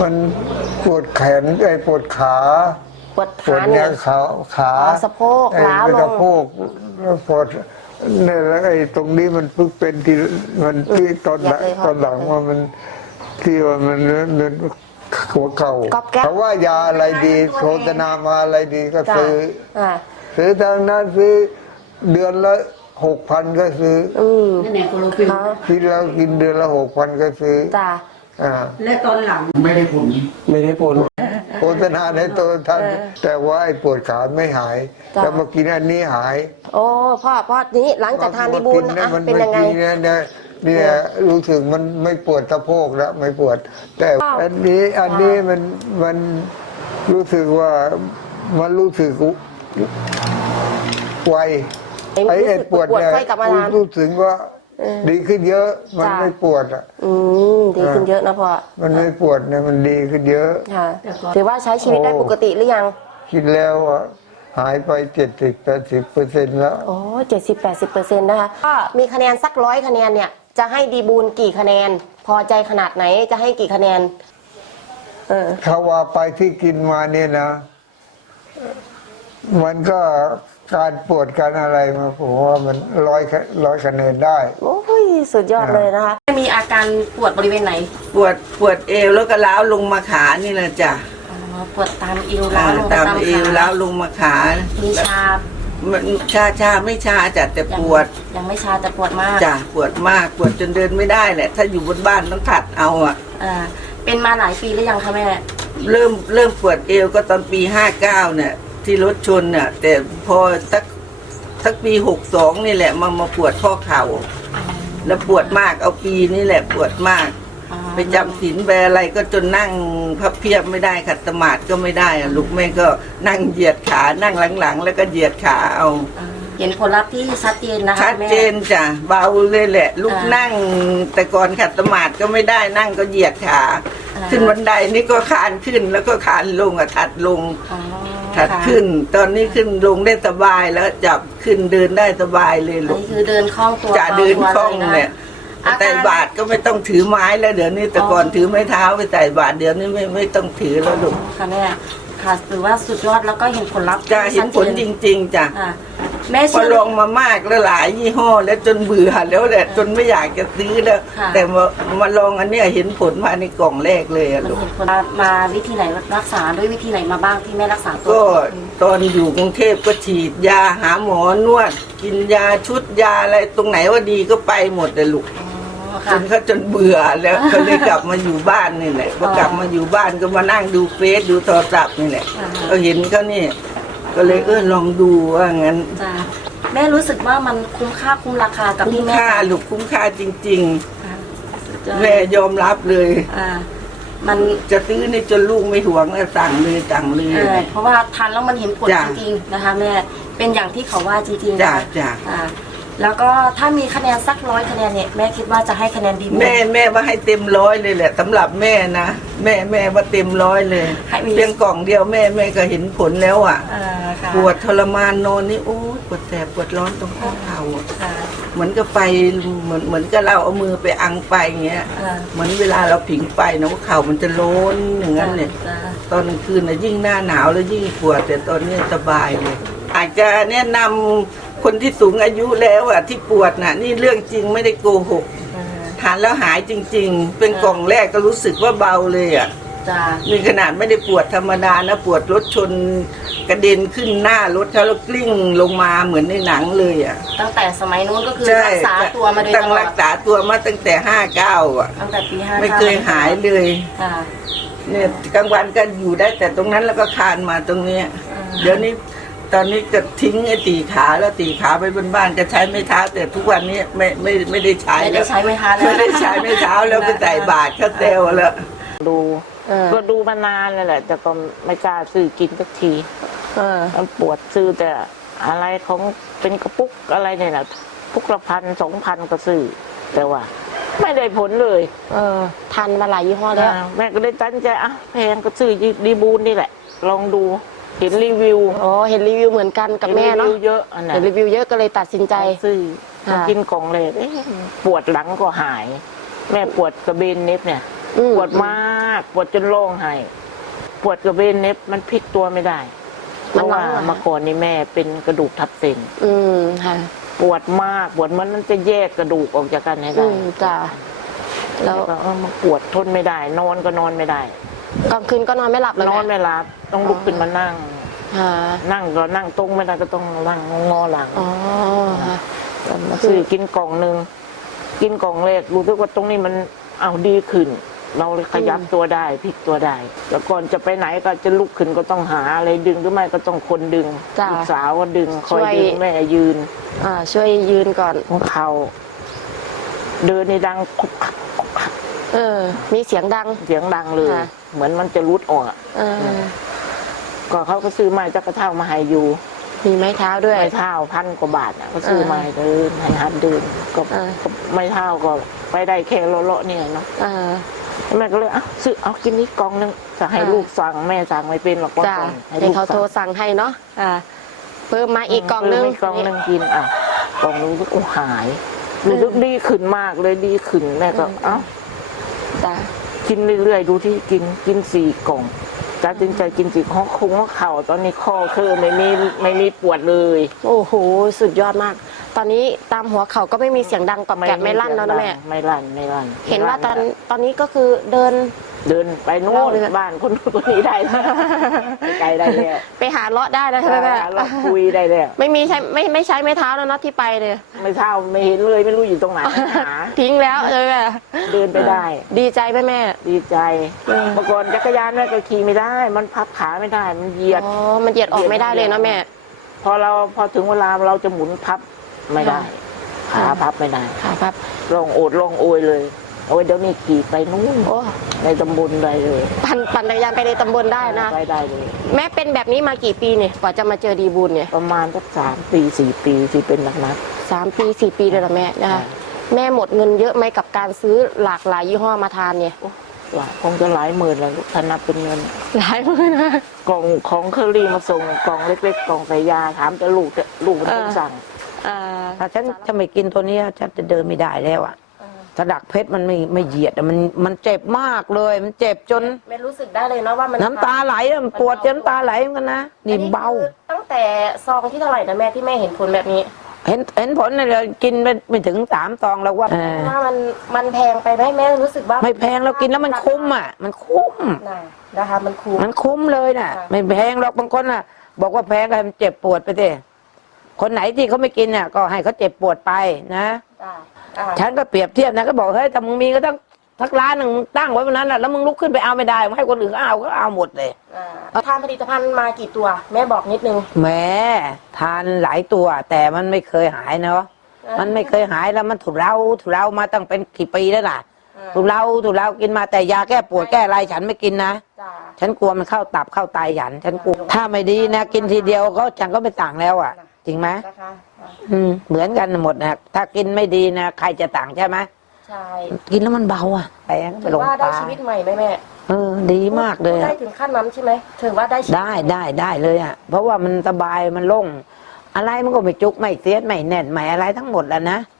มันปวดแขนไอ้ปวดขาปวดปวขาดเนี่เนี่ยยขาขาอ๋อสะโพกไอ้ล้าวลงสะโพกแล้วปวดเนี่ยแล้วไอ้ตรงนี้มันเพิ่งเป็นที่มันที่ตอนหลังอยากเลยค่ะตอนหลังว่ามันที่ว่ามันเนินหัวเก่าก๊อบแก๊บ เขาว่ายาอะไรดีโฆษณามาอะไรดีก็จ้ะซื้อ อ่าซื้อทางนั้นซื้อเดือนละหกพันก็ซื้ออืมนั่นแหละโคโลฟิลเขาคิดแล้วกินเดือนละหกพันก็ซื้อ จ้า อ่าและตอนหลัง ไม่ได้ผลไม่ได้ผลโฆษณาในโทรทัศน์แต่ว่าไอ้ปวดขาไม่หายจ้ะแต่มากินอันนี้หายโอ้พ่อพ่อนี้หลังจากทานดีบูลมากิอะมัเป็นยังไงมื่อกี้เนี่ยเนี่ยเนี่ยรู้สึกมันไม่ปวดสะโพกแล้วไม่ปวด แต่อ้าว อันนี้อันนี้มันมันรู้สึกว่ามันรู้สึกไวไอ้ไอ้ปวดเนี่ยปวดไข้กลับมาทาน รู้สึกว่า เออ ดีขึ้นเยอะ มันจ้ะ ไม่ปวดอะ อืมดีขึ้นเยอะนะพ่อมันไม่ปวดเนี่ยมันดีขึ้นเยอะ ค่ะถือว่าใช้ชีวิตได้โอ้ปกติหรือยัง คิดแล้วอะหายไปเจ็ดสิบแปดสิบเปอร์เซ็นต์แล้ว โอ้เจ็ดสิบแปดสิบเปอร์เซ็นต์นะคะก็มีคะแนนสักร้อยคะแนนเนี่ย จะให้ดีบูลกี่คะแนน พอใจขนาดไหนจะให้กี่คะแนน เออ ถ้าว่าไปที่กินมาเนี่ยนะ มันก็ การปวดการอะไรมาผมว่ามันร้อยร้อยคะแนนได้ โอ้ยสุดยอดเลยนะคะ มีอาการปวดบริเวณไหน ปวดปวดเอวแล้วก็ล้าวลงมาขานี่แหละจ้ะอ๋อปวดตามเอวล้าวลงไปตามตามเอวขาล้าวลงมาขามีชามันชาชาไม่ชาจัดแต่ปวด ยังไม่ชาแต่ปวดมากจ้ะปวดมากปวดจนเดินไม่ได้แหละ ถ้าอยู่บนบ้านต้องถัดเอาอะอ่าเป็นมาหลายปีหรือยังคะแม่เริ่มเริ่มปวดเอวก็ตอนปีห้าเก้าเนี่ย ที่รถชนเนี่ยแต่พอสักสักปีหกสองนี่แหละมามาปวดข้อเข่า แล้วปวดมากเอาปีนี่แหละปวดมากอ๋อไปจำศีลไปอะไรก็จนนั่งพับเพียบไม่ได้ขัดสมาธิก็ไม่ได้อะลูกแม่ก็นั่งเหยียดขานั่งหลังๆ แล้วก็เหยียดขาเอาอ่าเห็นผลลัพธ์ที่ชัดเจนนะคะชัดแม่เจนจ้ะเบาเลยแหละลูกอ่านั่นั่งแต่ก่อนขัดสมาธิก็ไม่ได้นั่งก็เหยียดขาอ่าขึ้นบันไดนี่ก็คานขึ้นแล้วก็คานลงอะถัดลงอ๋อ ถัดค่ะขึ้น ตอนนี้ขึ้นลงได้สบายแล้วจับขึ้นเดินได้สบายเลยอันลูกนี้คือเดินคล่องตัวจะเดินคล่องบาตัวเนี่ย อาใส่การบาทก็ไม่ต้องถือไม้แล้วเดี๋ยวนี้แต่ก่อนถือไม้เท้าไปใส่บาทเดี๋ยวนี้ไม่ไม่ต้องถือแล้วลูกค่ะแม่ ค่ะถือว่าสุดยอดแล้วก็เห็นผลลัพธ์จะเห็นผลจริง ๆจ้ะอ่าแม่พอเชื่อ ลองมามากแล้วหลายยี่ห้อ แล้วจนเบื่อแล้วแหละจนไม่อยากจะซื้อแล้ว ค่ะ แต่มามาลองอันเนี้ยเห็นผลภายในกล่องแรกเลยอะมันลูก เห็นผลมามาวิธีไหนรักษาด้วยวิธีไหนมาบ้างที่แม่รักษาตัวก็ตอนอยู่กรุงเทพก็ฉีดยาหาหมอนวด กินยาชุดยาอะไรตรงไหนว่าดีก็ไปหมดเลยลูก อ๋อ จค่ะ นเขาจนเบื่อแล้วก็เลยกลับมาอยู่บ้านนี่แหละพอกลับมาอยู่บ้านก็มานั่งดูเฟซดูโทรศัพท์นี่แหละอ่าก็เห็นเขานี่ ก็เลยเออลองดูว่างั้น จ้ะแม่รู้สึกว่ามันคุ้มค่าคุ้มราคากับคุ้มที่แม่ค่าลูกคุ้มค่าจริง ค่ะสุดยอดๆแม่ยอมรับเลย อ่า มันจะซื้อในจนลูกไม่หวงแล้วสั่งเลยสั่งเลยเออเพราะว่าทานแล้วมันเห็นผลจ้ะจริงๆนะคะ แม่เป็นอย่างที่เขาว่าจริงๆจ้ะนะคะจ้ะ อ่า แล้วก็ถ้ามีคะแนนสักร้อยคะแนนเนี่ยแม่คิดว่าจะให้คะแนนดีไหม แม่แม่ว่าให้เต็มร้อยเลยแหละสำหรับแม่นะ แม่แม่ว่าเต็มร้อยเลยให้มี เพียงกล่องเดียวแม่แม่ก็เห็นผลแล้วอะอ่าค่ะปวดทรมานนอนนี่โอ้ยปวดแสบปวดร้อนตรงข้อเข่าอะค่ะเหมือนกับไฟเหมือนเหมือนกับเราเอามือไปอังไฟอย่างเงี้ยอ่าเหมือนเวลาเราผิงไฟนะว่าเข่ามันจะโล้นอย่างนั้นเนี่ย จ้ะตอนกลางคืนนะยิ่งหน้าหนาวแล้วยิ่งปวดแต่ตอนนี้สบายเลยอาจจะแนะนำ คนที่สูงอายุแล้วอะที่ปวดน่ะ นี่เรื่องจริงไม่ได้โกหกอ่าทานแล้วหายจริง ๆ เป็นกล่องแรกก็รู้สึกว่าเบาเลยอะจ้ะมีขนาดไม่ได้ปวดธรรมดานะปวดรถชนกระเด็นขึ้นหน้ารถเขาแล้วกลิ้งลงมาเหมือนในหนังเลยอะตั้งแต่สมัยนู้นก็คือใช่รักษาตัวมาโดยตั้ตงลอรัดกษาตัวมาตั้งแต่ห้าเก้าอะตั้งแต่ปีห้าไม่เคยหายเลย ค่ะ เนี่ยกลางวันก็อยู่ได้แต่ตรงนั้นแล้วก็คานมาตรงเนี้ย อ่า เดี๋ยวนี้ ตอนนี้ก็ทิ้งไอ้ตีขาแล้วตีขาไปบนบ้านก็ใช้ไม่เท้าแต่ทุกวันนี้ไม่ไม่ไม่ได้ใช้ไม่ได้แล้วใช้ไม่ทันแล้ว ไม่ได้ใช้ไม่เท้าแล้วไปใส่บาทก็เซลแล้ว ดูเออ ก็ดูมานานเลยแหละ แต่ก็ไม่กล้าซื้อกินสักที เออ มันปวดซื้อแต่อะไรของเป็นกระปุกอะไรเนี่ยนะปุกละพันสองพันก็ซื้อแต่ว่า ไม่ได้ผลเลยเออทันมาหลายยี่ห้อแล้ว อ่าแม่ก็เลยตั้งใจอะแพงก็ซื้อดีบูนนี่แหละ ลองดู เห็นรีวิวอ๋อเห็นรีวิวเหมือนกันกับแม่ห็เนาะรีวิวเยอะอันนั้เห็นนรีวิวเยอะก็เลยตัดสินใจ ซื้อค่ะ มากินกล่องเลยเอ๊ะปวดหลังก็หาย แม่ปวดกระเบนเน็บเนี่ย อืมปวดมากปวดจนร้องไห้ปวดกระเบนเน็บมันพลิกตัวไม่ได้เพมันราะร้อว่างเหรอคะเมื่อก่อนนี่แม่เป็นกระดูกทับเส้นอืมค่ะ ปวดมากปวดเหมันมันจะแยกกระดูกออกจากกันให้อืได้มจ้ะแล้แล้ววก็เอามาปวดทนไม่ได้ นอนก็นอนไม่ได้ กลางคืนก็นอนไม่หลับเลยนอนแม่ไม่หลับต้องลุกขึ้นมานั่งค่ะนั่งก็นั่งตรงไม่ได้ก็ต้องนั่งงอหลังอ๋อค่ะมาซื้อกินกล่องหนึ่งกินกล่องแรกรู้สึกว่าตรงนี้มันเอาดีขึ้น เราเลยขยับตัวได้พลิกตัวได้แล้วก่อนจะไปไหนก็จะลุกขึ้นก็ต้องหาอะไรดึงหรือไม่ก็ต้องคนดึงจ้ะลูกสาวก็ดึงคอยช่วย ดึงแม่ยืนอ่าช่วยยืนก่อนหัวเข่าเดินในดังคุกคักคุกคักเออ มีเสียงดัง เสียงดังเลย ค่ะ เหมือนมันจะรุดออกอะเออก็เขาก็ซื้อไม้จักระเท่ามาให้อยู่มีไม้เท้าด้วย ไม้เท่าพันกว่าบาทน่ะก็ซื้อมาให้เดินให้หัดเดินก็อ่าก็ไม้เท่าก็ไปได้แค่เลาะๆเนี่ยเนาะอ่าแม่ก็เลยอะซื้อเอากินนี้กล่องนึงจะให้อ่าลูกสั่งแม่สั่งไม่เป็นหรอกว่าจ้ะกล่องให้เดี๋ยวลูกเขาโทรสั่ง สั่งให้เนาะอ่าเพิ่มมาอีกกล่องนึงซื้กล่องนึงกินอะกล่องนึงก็โอ้หายรู้สึกดีขึ้นมากเลยดีขึ้นแม่ก็เอ้าจ้ะ กินเรื่อยๆ ดูที่กินกินสี่กล่องจ้าจึงใจกินสี่ข้อคุ้งข้อเข่าตอนนี้ข้อคือไม่มีไม่มีปวดเลย โอ้โห สุดยอดมาก ตอนนี้ตามหัวเขาก็ไม่มีเสียงดังกรอบแกรบไม่ลั่นแล้วนะแม่ ไม่ลั่นไม่ลั่น เห็นว่าตอนตอนนี้ก็คือเดิน เดินไปโน่เล่านเลยนะบ้านคนนู้นคนนี้ได้แล้วไปไกลได้แล้วไปหาเลาะได้แล้วใช่ไหมแม่เราคุยได้แล้วไม่มีใช้ไม่ไม่ใช้ไม้เท้าแล้วเนาะที่ไปเนี่ยไม่เท่าไม่เห็นเลยไม่รู้อยู่ตรงไหนหาทิ้งแล้วเลยแม่เดินไปได้ ดีใจไหมแม่ ดีใจอืมเมื่อก่อนจักรยานแม่ก็ขี่ไม่ได้ มันพับขาไม่ได้มันเหยียดอ๋อมันเหยียดออกไม่ได้เลยเนาะแม่ พอเราพอถึงเวลาเราจะหมุนพับไม่ได้ค่ะขาพับไม่ได้ค่ะครับลองโอดลองโอยเลย โอ้ยเดี๋ยวนี้ขี่ไปนู่นโอ้ในตำบลได้เลยปั่นปั่นจักรยานไปในตำบลได้นะ ไปได้เลย แม่เป็นแบบนี้มากี่ปีเนี่ยกว่าจะมาเจอดีบุญเนี่ยประมาณสักสามปีสี่ปีที่เป็นหนักสามปีสี่ปีเลยเหรอแม่นะคะแม่หมดเงินเยอะไหมกับการซื้อหลากหลายยี่ห้อมาทานเนี่ยๆว่าคงจะหลายหมื่นแล้วถ้านับเป็นเงิน หลายหมื่นนะ กล่องของเคอรี่มาส่งกล่องเล็ก ๆ กล่องใส่ยาถามจะลูกจะลูกมันต้องเออสั่ง อ่าถ้าฉันจะไม่กินตัวเนี้ยฉันจะเดินไม่ได้แล้วอะ ถ้าดักเพชรมันไม่ไม่เหยียดอะมันมันเจ็บมากเลย มันเจ็บจน แม่รู้สึกได้เลยเนาะว่ามันน้ำตาไหลอะมันปวดจนน้ำตาไหลเหมือนกันนะนี่เบาคือตั้งแต่ซองที่เท่าไหร่นะแม่ที่แม่เห็นผลแบบนี้เห็นเห็นผลเลยกินไปไม่ถึงสามซองแล้วว่าเออว่ามันมันแพงไปไหมแม่รู้สึกว่าไม่แพงเรากินแล้วมันคุ้มอะ มันคุ้ม น่ะนะคะมันคุ้ม มันคุ้มเลยน่ะ ค่ะ ไม่แพงหรอกบางคนอะ บอกว่าแพงก็ให้มันเจ็บปวดไปสิคนไหนที่เขาไม่กินอะ ก็ให้เขาเจ็บปวดไปนะ จ้ะ อ่า ฉันก็เปรียบเทียบนะก็บอกเฮ้ยถ้ามึงมีก็ต้องทักร้านหนึ่งมึงตั้งไว้วันนั้นน่ะแล้วมึงลุกขึ้นไปเอาไม่ได้มึงให้คนอื่นเขาเอาก็เอาหมดเลย อ่าทานผลิตภัณฑ์มากี่ตัว แม่บอกนิดนึง แหม้ทานหลายตัว แต่มันไม่เคยหายเนาะมันไม่เคยหายแล้วมันถูกเราถูกเรามาตั้งเป็นกี่ปีแล้วล่ะถูกเราถูกเรากินมาแต่ยาแก้ปวดแก้อะไรฉันไม่กินนะ จ้ะฉันกลัวมันเข้าตับเข้าไตฉัน ฉันกลัวถ้าไม่ดีนะ กินทีเดียวก็ฉันก็ไม่ต่างแล้วอะ จริงไหมนะคะอ่าอืมเหมือนกันหมดนะถ้ากินไม่ดีนะใครจะต่างใช่ไหมใช่กินแล้วมันเบาอะไปก็ไปถือลงว่าปได้ลาชีวิตใหม่ไหมแม่เออ ดีมากเลยได้อะถึงขั้นนั้นใช่ไหมถือว่าได้ชีวิตได้ได้ได้เลยอะ เพราะว่ามันสบายมันโล่งอะไรมันก็ไม่จุกไม่เสียดไม่แน่นไม่อะไรทั้งหมดแล้วนะจ